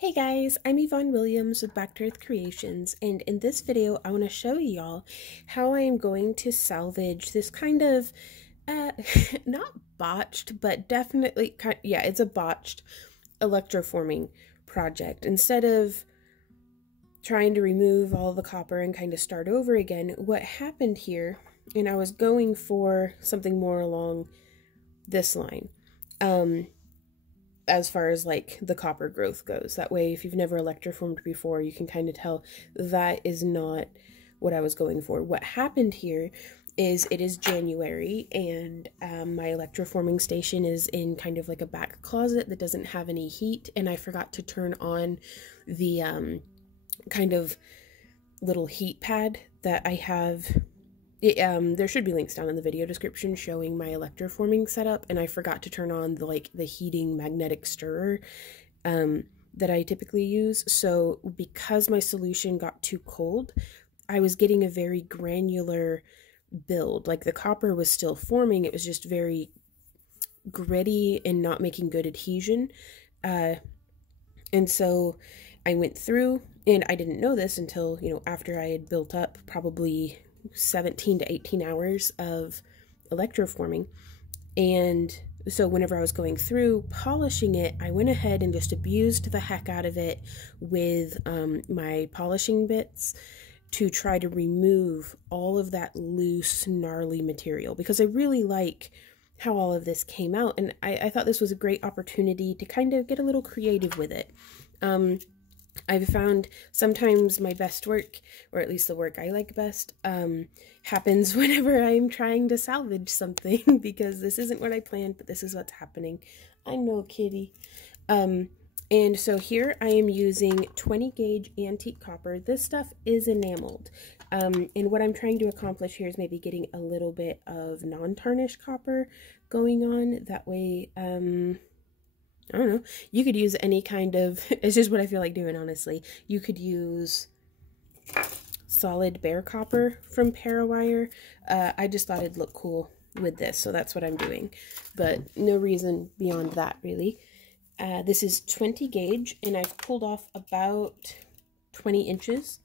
Hey guys, I'm Yvonne Williams with Back to Earth Creations, and in this video I want to show y'all how I am going to salvage this kind of, not botched, but definitely, yeah, it's a botched electroforming project. Instead of trying to remove all the copper and kind of start over again, what happened here, and I was going for something more along this line, as far as like the copper growth goes. That way, if you've never electroformed before, you can kind of tell that is not what I was going for. What happened here is it is January, and my electroforming station is in kind of like a back closet that doesn't have any heat, and I forgot to turn on the kind of little heat pad that I have. There should be links down in the video description showing my electroforming setup, and I forgot to turn on the heating magnetic stirrer that I typically use. So because my solution got too cold, I was getting a very granular build. Like the copper was still forming, it was just very gritty and not making good adhesion. And so I went through, and I didn't know this until, after I had built up probably 17 to 18 hours of electroforming. And so whenever I was going through polishing it, I went ahead and just abused the heck out of it with my polishing bits to try to remove all of that loose, gnarly material, because I really like how all of this came out, and I thought this was a great opportunity to kind of get a little creative with it. I've found sometimes my best work, or at least the work I like best, happens whenever I'm trying to salvage something, because this isn't what I planned, but this is what's happening. I know, kitty. And so here I am using 20 gauge antique copper. This stuff is enameled. And what I'm trying to accomplish here is maybe getting a little bit of non-tarnished copper going on. That way, I don't know, you could use any kind of, it's just what I feel like doing, honestly. You could use solid bare copper from Parawire. I just thought it'd look cool with this, so that's what I'm doing. But no reason beyond that, really. This is 20 gauge, and I've pulled off about 20 inches.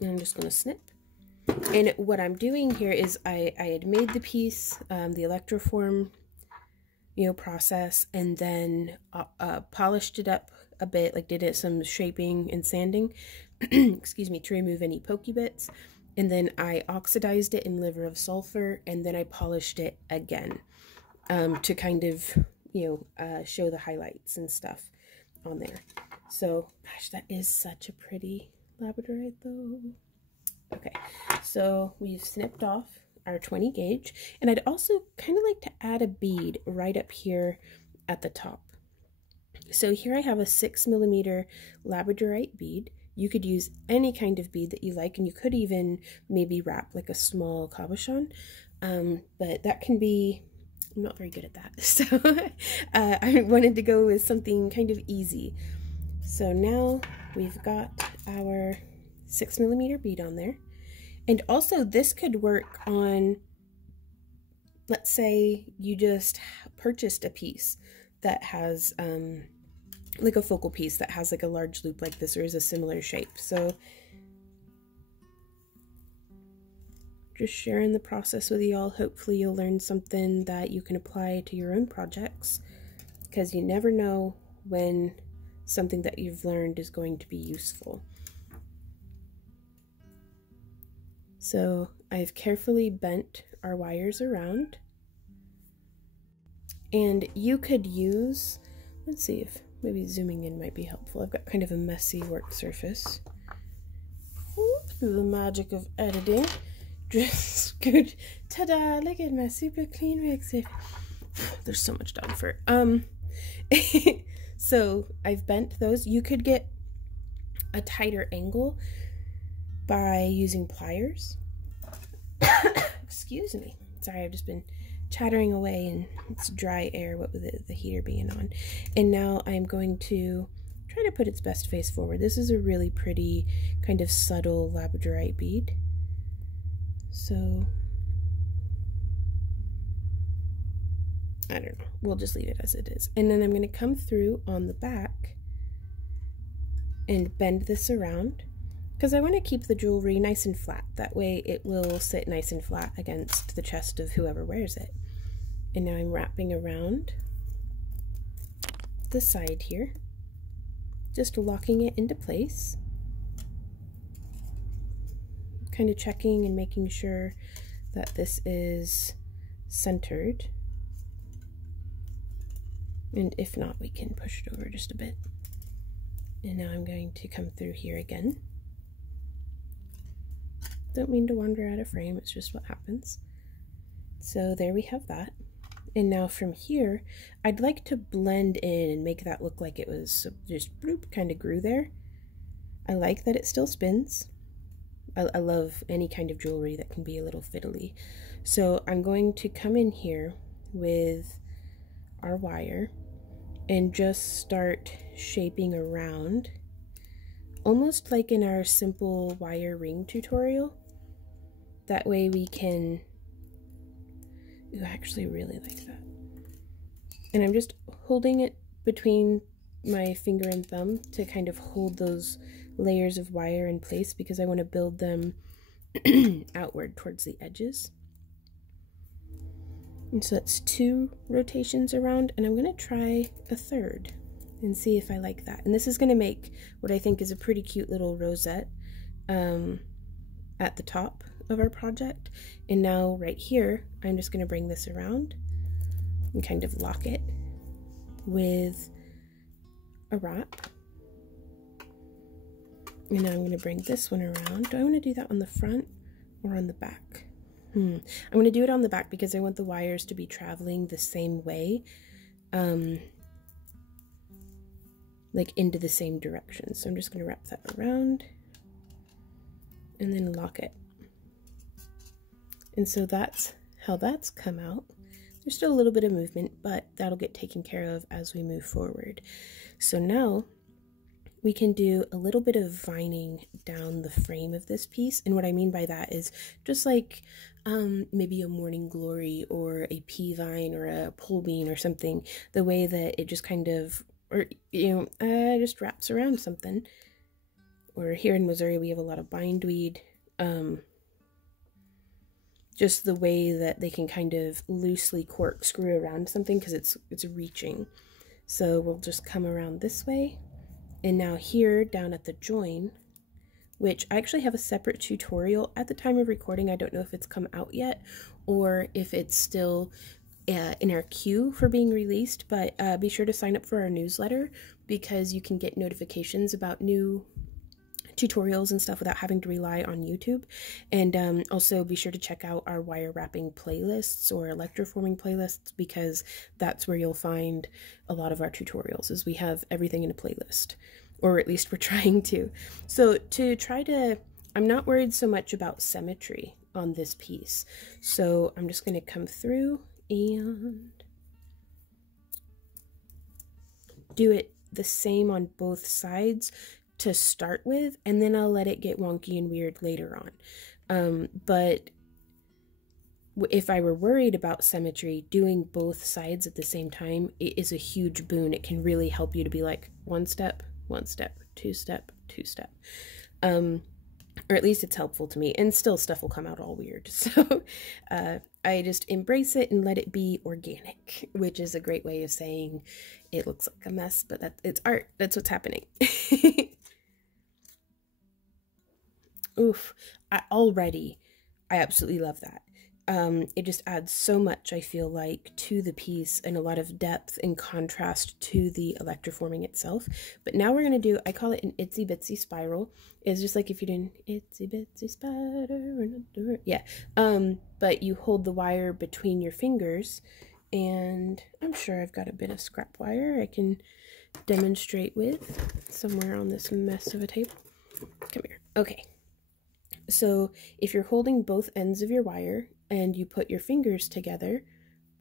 And I'm just going to snip. And what I'm doing here is I had made the piece, the electroform process, and then polished it up a bit, like did it some shaping and sanding, excuse me, to remove any pokey bits. And then I oxidized it in liver of sulfur, and then I polished it again to kind of, show the highlights and stuff on there. So, gosh, that is such a pretty labradorite though. Okay, so we've snipped off our 20 gauge, and I'd also kind of like to add a bead right up here at the top. So here I have a 6mm labradorite bead. You could use any kind of bead that you like, and you could even maybe wrap like a small cabochon, but that can be, I'm not very good at that, so I wanted to go with something kind of easy. So now we've got our 6mm bead on there. And also this could work on, let's say you just purchased a piece that has like a focal piece that has like a large loop like this, or is a similar shape. So just sharing the process with y'all. Hopefully you'll learn something that you can apply to your own projects, because you never know when something that you've learned is going to be useful. So I've carefully bent our wires around, and you could use, let's see if maybe zooming in might be helpful. I've got kind of a messy work surface. Through the magic of editing, just good. Ta-da! Look at my super clean rig surface. There's so much done for it. So I've bent those. You could get a tighter angle by using pliers. Excuse me. Sorry, I've just been chattering away, and it's dry air, what with the heater being on. And now I'm going to try to put its best face forward. This is a really pretty kind of subtle labradorite bead. So I don't know, we'll just leave it as it is. And then I'm going to come through on the back and bend this around because I want to keep the jewelry nice and flat. That way it will sit nice and flat against the chest of whoever wears it. And now I'm wrapping around the side here, just locking it into place, kind of checking and making sure that this is centered. And if not, we can push it over just a bit. And now I'm going to come through here again. Don't mean to wander out of frame, it's just what happens. So there we have that. And now from here, I'd like to blend in and make that look like it was just bloop, kind of grew there. I like that it still spins. I love any kind of jewelry that can be a little fiddly. So I'm going to come in here with our wire and just start shaping around, almost like in our simple wire ring tutorial. That way we can, ooh, I actually really like that. And I'm just holding it between my finger and thumb to kind of hold those layers of wire in place because I want to build them outward towards the edges. And so that's 2 rotations around, and I'm going to try a third and see if I like that. And this is going to make what I think is a pretty cute little rosette at the top of our project. And now right here, I'm just going to bring this around and kind of lock it with a wrap. And now I'm going to bring this one around. Do I want to do that on the front or on the back? I'm going to do it on the back because I want the wires to be traveling the same way, like into the same direction. So I'm just going to wrap that around and then lock it. And so that's how that's come out. There's still a little bit of movement, but that'll get taken care of as we move forward. So now we can do a little bit of vining down the frame of this piece. And what I mean by that is just like maybe a morning glory or a pea vine or a pole bean or something, the way that it just kind of, or just wraps around something. Or here in Missouri we have a lot of bindweed, just the way that they can kind of loosely corkscrew around something because it's reaching. So we'll just come around this way. And now here down at the join, which I actually have a separate tutorial at the time of recording. I don't know if it's come out yet or if it's still in our queue for being released, but be sure to sign up for our newsletter because you can get notifications about new tutorials and stuff without having to rely on YouTube. And also be sure to check out our wire wrapping playlists or electroforming playlists because that's where you'll find a lot of our tutorials, is we have everything in a playlist, or at least we're trying to. So I'm not worried so much about symmetry on this piece. So I'm just going to come through and do it the same on both sides to start with, and then I'll let it get wonky and weird later on. But if I were worried about symmetry, doing both sides at the same time, it is a huge boon. It can really help you to be like one step, two step, two step. Or at least it's helpful to me, and still stuff will come out all weird. So I just embrace it and let it be organic, which is a great way of saying it looks like a mess, but it's art. That's what's happening. Oof, I absolutely love that. It just adds so much, I feel like, to the piece and a lot of depth and contrast to the electroforming itself. But now we're going to do, I call it an itsy bitsy spiral. It's just like if you did an itsy bitsy spider, yeah. But you hold the wire between your fingers, and I'm sure I've got a bit of scrap wire I can demonstrate with somewhere on this mess of a table. Come here. Okay. So if you're holding both ends of your wire and you put your fingers together,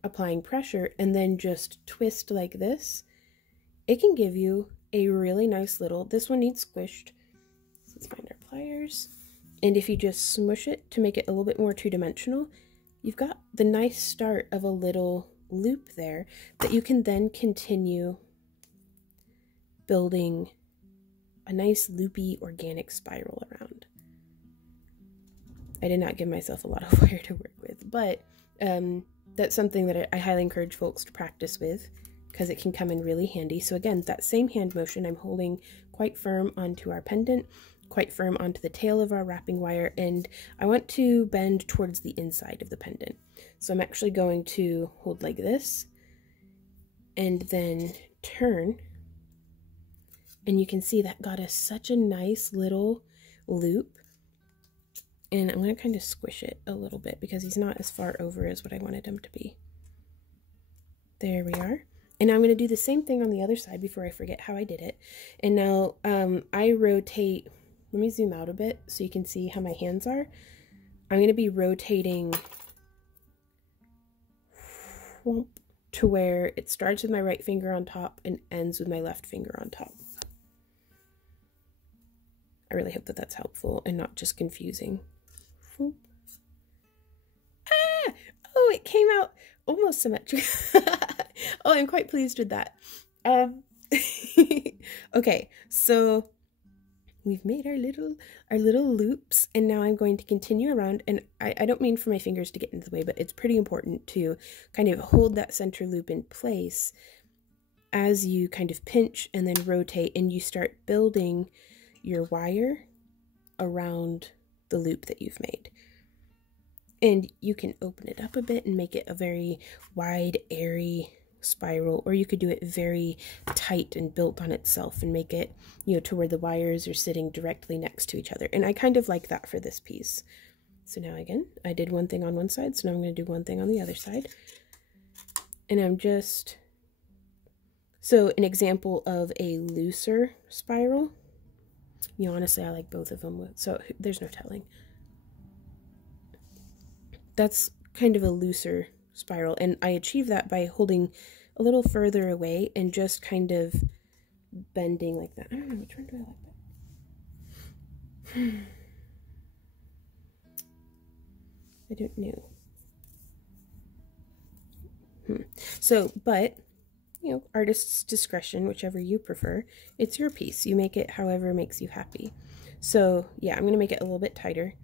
applying pressure, and then just twist like this, it can give you a really nice little, this one needs squished. So let's find our pliers. And if you just smush it to make it a little bit more two-dimensional, you've got the nice start of a little loop there that you can then continue building a nice loopy organic spiral around. I did not give myself a lot of wire to work with, but that's something that I highly encourage folks to practice with because it can come in really handy. So again, that same hand motion, I'm holding quite firm onto our pendant, quite firm onto the tail of our wrapping wire, and I want to bend towards the inside of the pendant. So I'm actually going to hold like this and then turn, and you can see that got us such a nice little loop. And I'm going to kind of squish it a little bit because he's not as far over as what I wanted him to be. There we are. And I'm going to do the same thing on the other side before I forget how I did it. And now I rotate, let me zoom out a bit so you can see how my hands are. I'm going to be rotating to where it starts with my right finger on top and ends with my left finger on top. I really hope that that's helpful and not just confusing. Ah! Oh, it came out almost symmetrical. Oh, I'm quite pleased with that. Okay, so we've made our little loops, and now I'm going to continue around, and I don't mean for my fingers to get into the way, but it's pretty important to kind of hold that center loop in place as you kind of pinch and then rotate, and you start building your wire around the loop that you've made. And you can open it up a bit and make it a very wide, airy spiral, or you could do it very tight and built on itself and make it, you know, to where the wires are sitting directly next to each other. And I kind of like that for this piece. So now again, I did one thing on one side, so now I'm going to do one thing on the other side. And I'm just, so an example of a looser spiral, you know, honestly, I like both of them, so there's no telling. That's kind of a looser spiral, and I achieve that by holding a little further away and just kind of bending like that. I don't know, which one do I like better? I don't know. So, but, you know, artist's discretion, whichever you prefer. It's your piece. You make it however makes you happy. So, yeah, I'm going to make it a little bit tighter.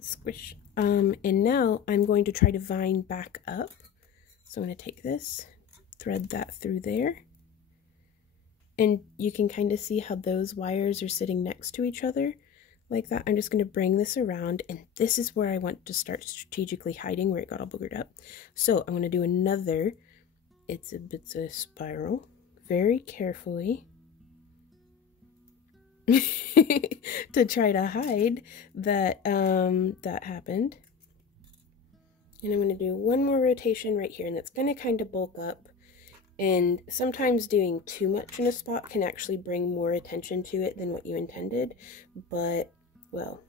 Squish. And now I'm going to try to vine back up. So I'm going to take this, thread that through there. And you can kind of see how those wires are sitting next to each other like that. I'm just going to bring this around, and this is where I want to start strategically hiding where it got all boogered up. So I'm going to do another itsy bitsy spiral very carefully to try to hide that that happened. And I'm going to do one more rotation right here, and it's going to kind of bulk up. And sometimes doing too much in a spot can actually bring more attention to it than what you intended. But, well,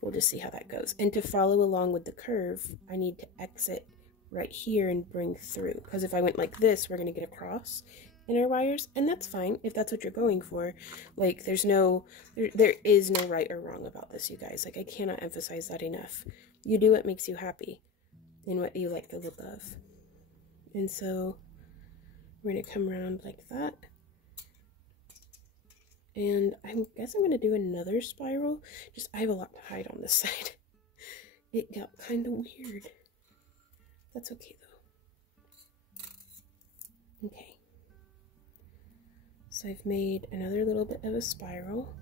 we'll just see how that goes. And to follow along with the curve, I need to exit right here and bring through. Because if I went like this, we're going to get a cross in our wires. And that's fine if that's what you're going for. Like, there is no right or wrong about this, you guys. Like, I cannot emphasize that enough. You do what makes you happy and what you like the look of. And so we're going to come around like that. And I guess I'm going to do another spiral. Just, I have a lot to hide on this side. It got kind of weird. That's okay though. Okay. So I've made another little bit of a spiral.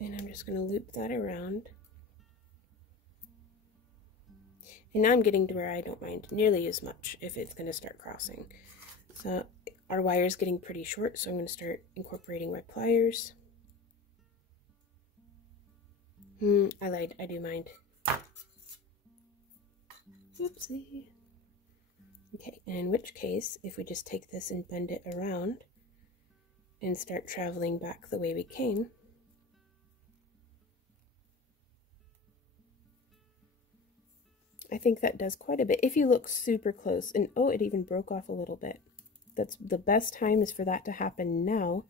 And I'm just going to loop that around. And now I'm getting to where I don't mind nearly as much if it's going to start crossing. So our wire is getting pretty short, so I'm going to start incorporating my pliers. I lied. I do mind. Oopsie. Okay, and in which case, if we just take this and bend it around and start traveling back the way we came, I think that does quite a bit. If you look super close, and oh, it even broke off a little bit. That's the best time is for that to happen now,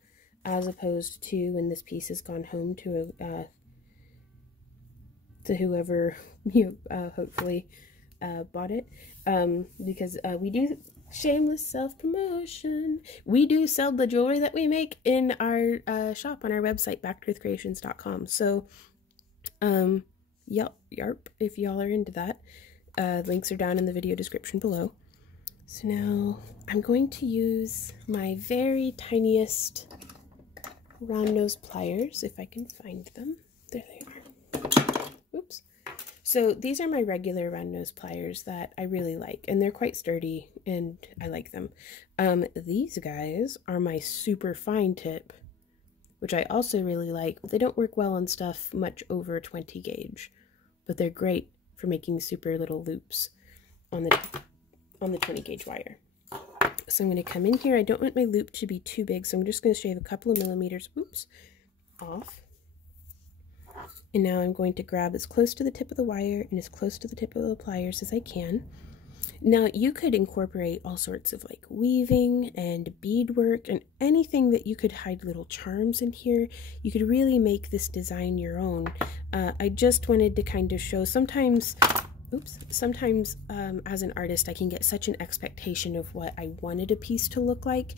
as opposed to when this piece has gone home to whoever you hopefully bought it, because we do Shameless self-promotion. We do sell the jewelry that we make in our shop on our website, backedwithcreations.com. So, yarp, if y'all are into that. Links are down in the video description below. So now I'm going to use my very tiniest round nose pliers, if I can find them. There they are. Oops. So these are my regular round nose pliers that I really like, and they're quite sturdy, and I like them. These guys are my super fine tip, which I also really like. They don't work well on stuff much over 20 gauge, but they're great for making super little loops on the 20 gauge wire. So I'm going to come in here. I don't want my loop to be too big, so I'm just going to shave a couple of millimeters, off. And now I'm going to grab as close to the tip of the wire and as close to the tip of the pliers as I can. Now you could incorporate all sorts of like weaving and beadwork and anything that you could hide little charms in here. You could really make this design your own. I just wanted to kind of show sometimes as an artist I can get such an expectation of what I wanted a piece to look like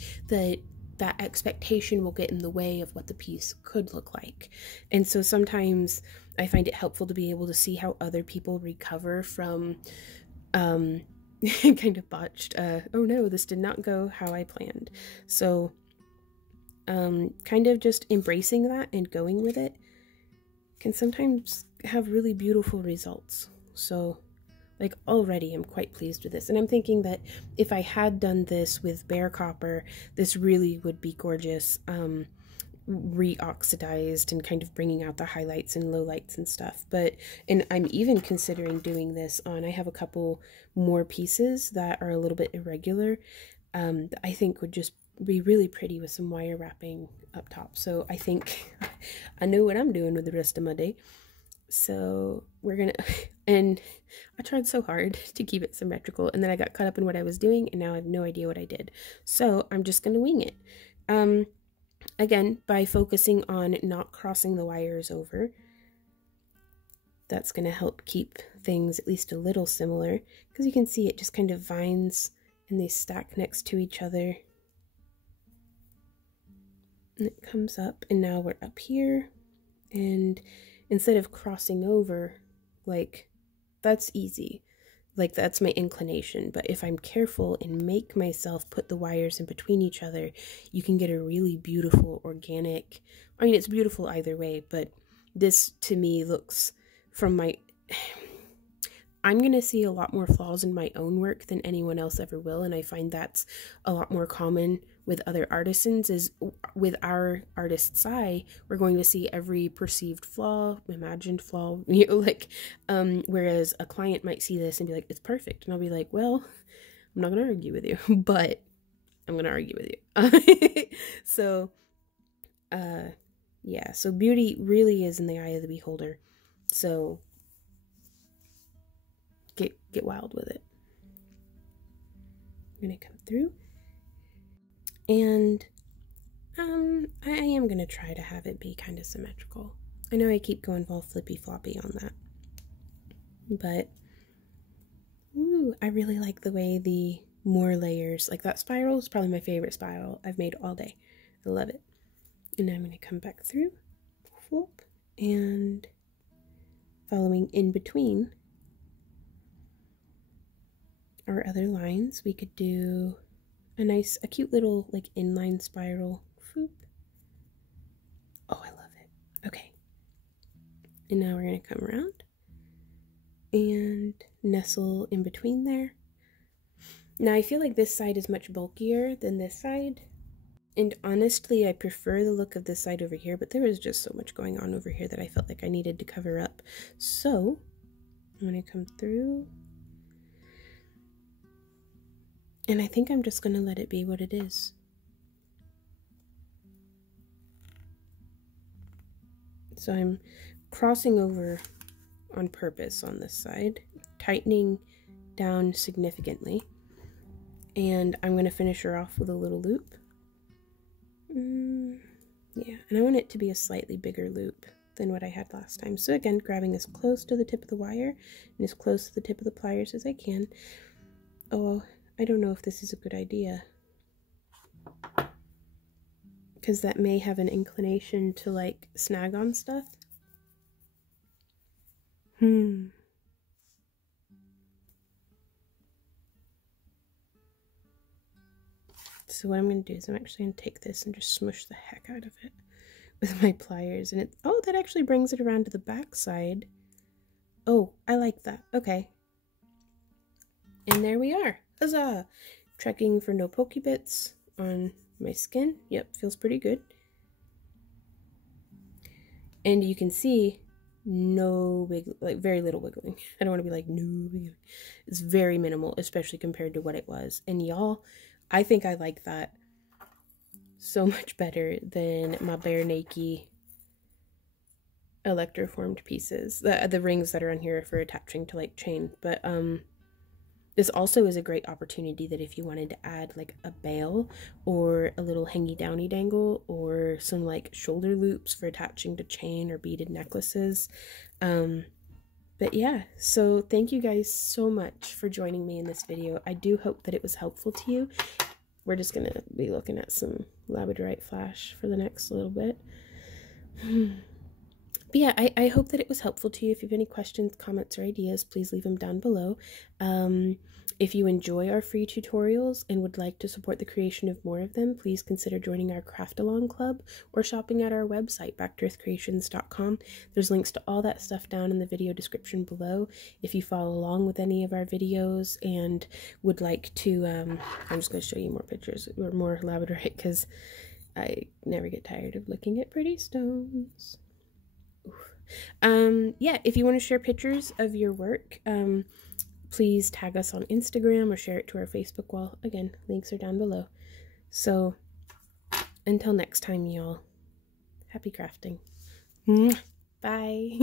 that expectation will get in the way of what the piece could look like. And so sometimes I find it helpful to be able to see how other people recover from kind of botched, oh no, this did not go how I planned. So kind of just embracing that and going with it can sometimes have really beautiful results. So like already I'm quite pleased with this, and I'm thinking that if I had done this with bare copper, this really would be gorgeous, re-oxidized and kind of bringing out the highlights and lowlights and stuff. And I'm even considering doing this on, I have a couple more pieces that are a little bit irregular, that I think would just be really pretty with some wire wrapping up top. So I think I know what I'm doing with the rest of my day. So we're gonna, and I tried so hard to keep it symmetrical, and then I got caught up in what I was doing, and now I have no idea what I did. So I'm just gonna wing it. Again, by focusing on not crossing the wires over, that's gonna help keep things at least a little similar, because you can see it just kind of vines and they stack next to each other. And it comes up, and now we're up here, and instead of crossing over, like, that's easy. Like, that's my inclination. But if I'm careful and make myself put the wires in between each other, you can get a really beautiful, organic, I mean, it's beautiful either way, but this, to me, looks from my... I'm going to see a lot more flaws in my own work than anyone else ever will, and I find that's a lot more common with other artisans. Is with our artist's eye, we're going to see every perceived flaw, imagined flaw, you know, like, whereas a client might see this and be like, it's perfect, and I'll be like, well, I'm not going to argue with you, but I'm going to argue with you. So, yeah, so beauty really is in the eye of the beholder, so get wild with it. I'm gonna come through, and I am gonna try to have it be kind of symmetrical. I know I keep going all flippy floppy on that, but ooh, I really like the way the more layers, like that spiral is probably my favorite spiral I've made all day. I love it. And I'm gonna come back through, whoop, and following in between our other lines, we could do a cute little like inline spiral. Whoop. Oh, I love it. Okay. And now we're going to come around and nestle in between there. Now I feel like this side is much bulkier than this side. And honestly, I prefer the look of this side over here, but there was just so much going on over here that I felt like I needed to cover up. So I'm going to come through. And I think I'm just going to let it be what it is. So I'm crossing over on purpose on this side, tightening down significantly. And I'm going to finish her off with a little loop. Yeah, and I want it to be a slightly bigger loop than what I had last time. So again, grabbing as close to the tip of the wire and as close to the tip of the pliers as I can. Oh, I don't know if this is a good idea, because that may have an inclination to like snag on stuff. So what I'm going to do is I'm actually going to take this and just smush the heck out of it with my pliers. And it, oh, that actually brings it around to the back side. Oh, I like that. Okay. And there we are. Huzzah! Checking for no pokey bits on my skin. Yep, feels pretty good. And you can see no wiggle, like very little wiggling. I don't want to be like no wiggling. It's very minimal, especially compared to what it was. And y'all, I think I like that so much better than my bare naked electroformed pieces. The rings that are on here are for attaching to like chain, but this also is a great opportunity that if you wanted to add like a bail or a little hangy downy dangle or some like shoulder loops for attaching to chain or beaded necklaces. But yeah, so thank you guys so much for joining me in this video. I do hope that it was helpful to you. We're just gonna be looking at some labradorite flash for the next little bit. But yeah, I hope that it was helpful to you. If you have any questions, comments, or ideas, please leave them down below. If you enjoy our free tutorials and would like to support the creation of more of them, please consider joining our Craft Along Club or shopping at our website, backearthcreations.com. There's links to all that stuff down in the video description below. If you follow along with any of our videos and would like to, I'm just going to show you more pictures or more labradorite because I never get tired of looking at pretty stones. Yeah, if you want to share pictures of your work, please tag us on Instagram or share it to our Facebook wall. Again, links are down below. So until next time, y'all, happy crafting. Bye.